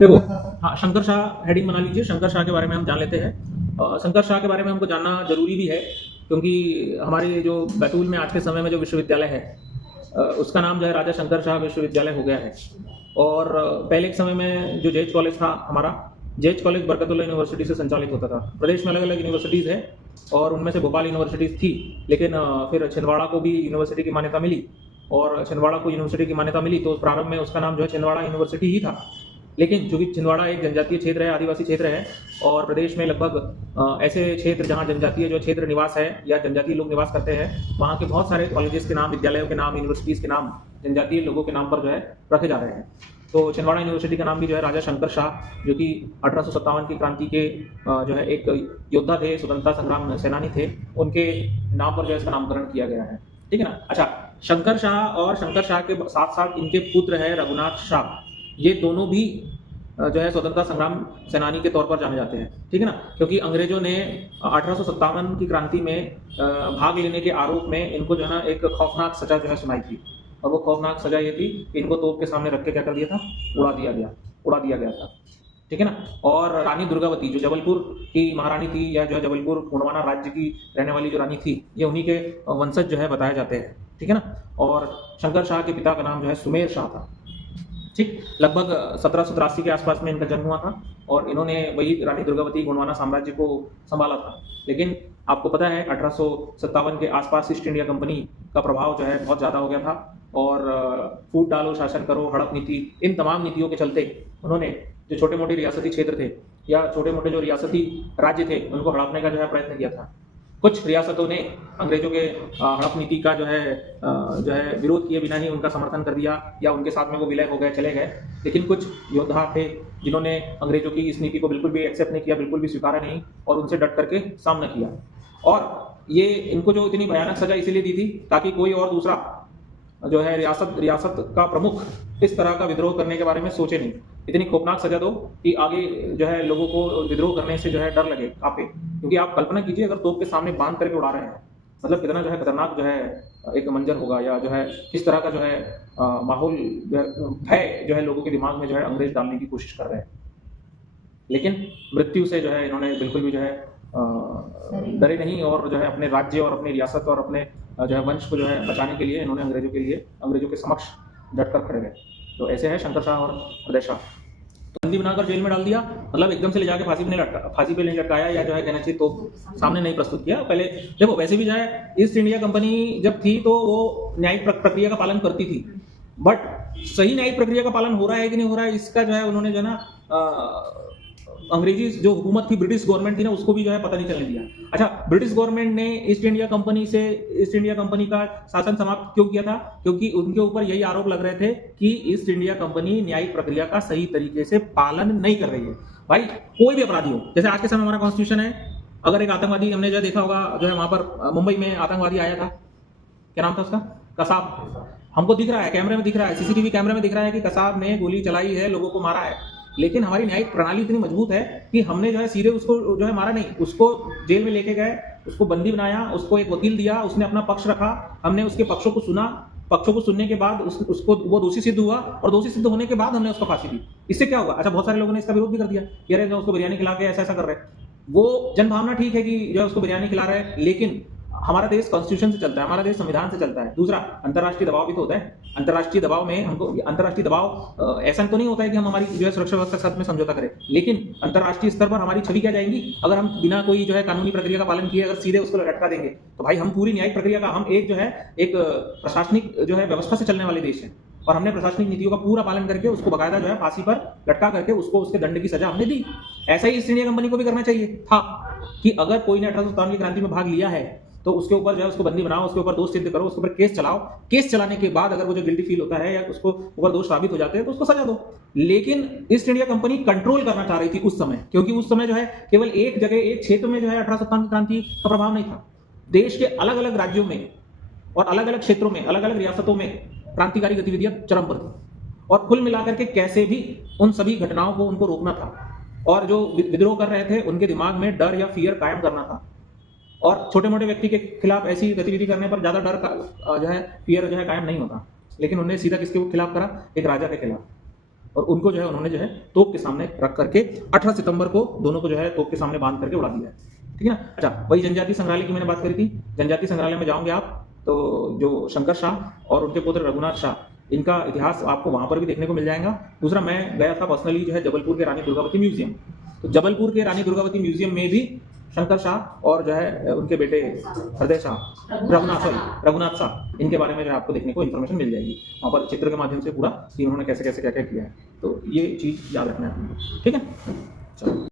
देखो, हाँ, शंकर शाह हेडिंग बना लीजिए। शंकर शाह के बारे में हम जान लेते हैं। शंकर शाह के बारे में हमको जानना ज़रूरी भी है, क्योंकि हमारे जो बैतूल में आज के समय में जो विश्वविद्यालय है, उसका नाम जो है राजा शंकर शाह विश्वविद्यालय हो गया है। और पहले के समय में जो जेएच कॉलेज था हमारा, जेएच कॉलेज बरकतुल्लाह यूनिवर्सिटी से संचालित होता था। प्रदेश में अलग अलग यूनिवर्सिटीज़ है और उनमें से भोपाल यूनिवर्सिटीज़ थी, लेकिन फिर छिंदवाड़ा को भी यूनिवर्सिटी की मान्यता मिली। और छिंदवाड़ा को यूनिवर्सिटी की मान्यता मिली तो प्रारंभ में उसका नाम जो है छिंदवाड़ा यूनिवर्सिटी ही था। लेकिन चूंकि छिंदवाड़ा एक जनजातीय क्षेत्र है, आदिवासी क्षेत्र है, और प्रदेश में लगभग ऐसे क्षेत्र जहाँ जनजातीय जो क्षेत्र निवास है या जनजातीय लोग निवास करते हैं, वहाँ के बहुत सारे कॉलेजेस के नाम, विद्यालयों के नाम, यूनिवर्सिटीज़ के नाम जनजातीय लोगों के नाम पर जो है रखे जा रहे हैं। तो छिंदवाड़ा यूनिवर्सिटी का नाम भी जो है राजा शंकर शाह, जो कि 1857 की क्रांति के जो है एक योद्धा थे, स्वतंत्रता संग्राम सेनानी थे, उनके नाम पर जो है इसका नामकरण किया गया है। ठीक है ना। अच्छा, शंकर शाह और शंकर शाह के साथ साथ इनके पुत्र है रघुनाथ शाह। ये दोनों भी जो है स्वतंत्रता संग्राम सेनानी के तौर पर जाने जाते हैं। ठीक है ना, क्योंकि अंग्रेजों ने 1857 की क्रांति में भाग लेने के आरोप में इनको जो है ना एक खौफनाक सजा जो है सुनाई थी। और वो खौफनाक सजा ये थी कि इनको तोप के सामने रख के क्या कर दिया था, उड़ा दिया गया था। ठीक है ना। और रानी दुर्गावती जो जबलपुर की महारानी थी, या जो है जबलपुर गोंडवाना राज्य की रहने वाली जो रानी थी, ये उन्हीं के वंशज जो है बताए जाते हैं। ठीक है ना। और शंकर शाह के पिता का नाम जो है सुमेर शाह था। ठीक, लगभग 1783 के आसपास में इनका जन्म हुआ था और इन्होंने वही रानी दुर्गावती गोंडवाना साम्राज्य को संभाला था। लेकिन आपको पता है 1857 के आसपास ईस्ट इंडिया कंपनी का प्रभाव जो है बहुत ज़्यादा हो गया था, और फूट डालो, शासन करो, हड़प नीति, इन तमाम नीतियों के चलते उन्होंने जो छोटे मोटे रियासती क्षेत्र थे या छोटे मोटे जो रियासती राज्य थे, उनको हड़पने का जो है प्रयत्न किया था। कुछ रियासतों ने अंग्रेजों के हड़प नीति का जो है विरोध किए बिना ही उनका समर्थन कर दिया, या उनके साथ में वो विलय हो गए, चले गए। लेकिन कुछ योद्धा थे जिन्होंने अंग्रेजों की इस नीति को बिल्कुल भी एक्सेप्ट नहीं किया, बिल्कुल भी स्वीकारा नहीं, और उनसे डट करके सामना किया। और ये इनको जो इतनी भयानक सजा इसीलिए दी थी ताकि कोई और दूसरा जो है रियासत का प्रमुख इस तरह का विद्रोह करने के बारे में सोचे नहीं। इतनी खौफनाक सजा दो कि आगे जो है लोगों को विद्रोह करने से जो है डर लगे, कांपे। क्योंकि आप कल्पना कीजिए, अगर तोप के सामने बांध करके उड़ा रहे हैं, मतलब कितना जो है खतरनाक जो है एक मंजर होगा, या जो है किस तरह का जो है माहौल जो है, भय जो है लोगों के दिमाग में जो है अंग्रेज डालने की कोशिश कर रहे हैं। लेकिन मृत्यु से जो है इन्होंने बिल्कुल भी जो है डरे नहीं, और जो है अपने राज्य और अपनी रियासत और अपने जो है वंश को जो है बचाने के लिए इन्होंने अंग्रेजों के समक्ष डटकर खड़े रहे। तो ऐसे है शंकर शाह और हृदय शाह। तो बंदी बनाकर जेल में डाल दिया, मतलब एकदम से ले जाके फांसी पे नहीं लटकाया, या जो है कहना चाहिए तो सामने नहीं प्रस्तुत किया। पहले देखो, वैसे भी जो है ईस्ट इंडिया कंपनी जब थी तो वो न्यायिक प्रक्रिया का पालन करती थी, बट सही न्यायिक प्रक्रिया का पालन हो रहा है कि नहीं हो रहा है, इसका जो है उन्होंने जो है ना अंग्रेजी जो हुकूमत थी, ब्रिटिश गवर्नमेंट थी ना, उसको भी जो है पता नहीं चलने दिया। अच्छा, ब्रिटिश गवर्नमेंट ने ईस्ट इंडिया कंपनी का शासन समाप्त क्यों किया था? क्योंकि उनके ऊपर यही आरोप लग रहे थे कि ईस्ट इंडिया कंपनी न्यायिक प्रक्रिया का सही तरीके से पालन नहीं कर रही है। भाई, कोई भी अपराधी हो, जैसे आज के समय हमारा कॉन्स्टिट्यूशन है, अगर एक आतंकवादी, हमने जो देखा होगा, जो है वहां पर मुंबई में आतंकवादी आया था, क्या नाम था उसका, कसाब। हमको दिख रहा है, कैमरे में दिख रहा है, सीसीटीवी कैमरे में दिख रहा है कि कसाब ने गोली चलाई है, लोगों को मारा है। लेकिन हमारी न्यायिक प्रणाली इतनी मजबूत है कि हमने जो है सीधे उसको जो है मारा नहीं, उसको जेल में लेके गए, उसको बंदी बनाया, उसको एक वकील दिया, उसने अपना पक्ष रखा, हमने उसके पक्षों को सुना, पक्षों को सुनने के बाद उसको वो दोषी सिद्ध हुआ, और दोषी सिद्ध होने के बाद हमने उसको फांसी दी। इससे क्या होगा? अच्छा, बहुत सारे लोगों ने इसका विरोध भी कर दिया, कह रहे उसको बिरयानी खिला के ऐसा कर रहे हैं। वो जनभावना ठीक है कि जो है उसको बिरयानी खिला रहे हैं, लेकिन हमारा देश कॉन्स्टिट्यूशन से चलता है, हमारा देश संविधान से चलता है। दूसरा, अंतर्राष्ट्रीय दबाव भी तो होता है। अंतर्राष्ट्रीय दबाव में हमको, अंतर्राष्ट्रीय दबाव ऐसा तो नहीं होता है कि हम हमारी जो है सुरक्षा व्यवस्था के साथ में समझौता करें, लेकिन अंतर्राष्ट्रीय स्तर पर हमारी छवि क्या जाएगी अगर हम बिना कोई जो है कानूनी प्रक्रिया का पालन किए अगर सीधे उसको लटका देंगे? तो भाई, हम पूरी न्यायिक प्रक्रिया का, हम एक जो है एक प्रशासनिक जो है व्यवस्था से चलने वाले देश हैं, और हमने प्रशासनिक नीतियों का पूरा पालन करके उसको बकायदा जो है फांसी पर लटका करके उसको उसके दंड की सजा हमने दी। ऐसा ही ईस्ट इंडिया कंपनी को भी करना चाहिए था कि अगर कोई ने 1857 की क्रांति में भाग लिया है तो उसके ऊपर जो है उसको बंदी बनाओ, उसके ऊपर दोष सिद्ध करो, उसके ऊपर केस चलाओ, केस चलाने के बाद अगर वो जो गिल्टी फील होता है या उसको ऊपर दोष साबित हो जाते हैं तो उसको सजा दो। लेकिन ईस्ट इंडिया कंपनी कंट्रोल करना चाह रही थी उस समय, क्योंकि उस समय जो है केवल एक जगह, एक क्षेत्र में जो है 1857 की क्रांति का प्रभाव नहीं था। देश के अलग अलग राज्यों में और अलग अलग क्षेत्रों में, अलग अलग रियासतों में क्रांतिकारी गतिविधियां चरम पर थी, और कुल मिलाकर के कैसे भी उन सभी घटनाओं को उनको रोकना था, और जो विद्रोह कर रहे थे उनके दिमाग में डर या फियर कायम करना था। और छोटे मोटे व्यक्ति के खिलाफ ऐसी गतिविधि करने पर ज्यादा डर का जो है फियर जो है कायम नहीं होता, लेकिन उन्होंने सीधा किसके खिलाफ करा? एक राजा के खिलाफ। और उनको जो है उन्होंने जो है तोप के सामने रख करके 18 सितंबर को दोनों को जो है तोप के सामने बांध करके उड़ा दिया है। ठीक है ना। अच्छा, वही जनजातीय संग्रहालय की मैंने बात करी थी। जनजातीय संग्रहालय में जाओगे आप तो जो शंकर शाह और उनके पुत्र रघुनाथ शाह, इनका इतिहास आपको वहां पर भी देखने को मिल जाएगा। दूसरा, मैं गया था पर्सनली जो है जबलपुर के रानी दुर्गावती म्यूजियम। तो जबलपुर के रानी दुर्गावती म्यूजियम में भी शंकर शाह और जो है उनके बेटे हृदय शाह, रघुनाथ शाह, इनके बारे में जो है आपको देखने को इन्फॉर्मेशन मिल जाएगी वहाँ पर चित्र के माध्यम से पूरा कि उन्होंने कैसे कैसे क्या क्या किया है। तो ये चीज़ याद रखना है, ठीक है। चलो।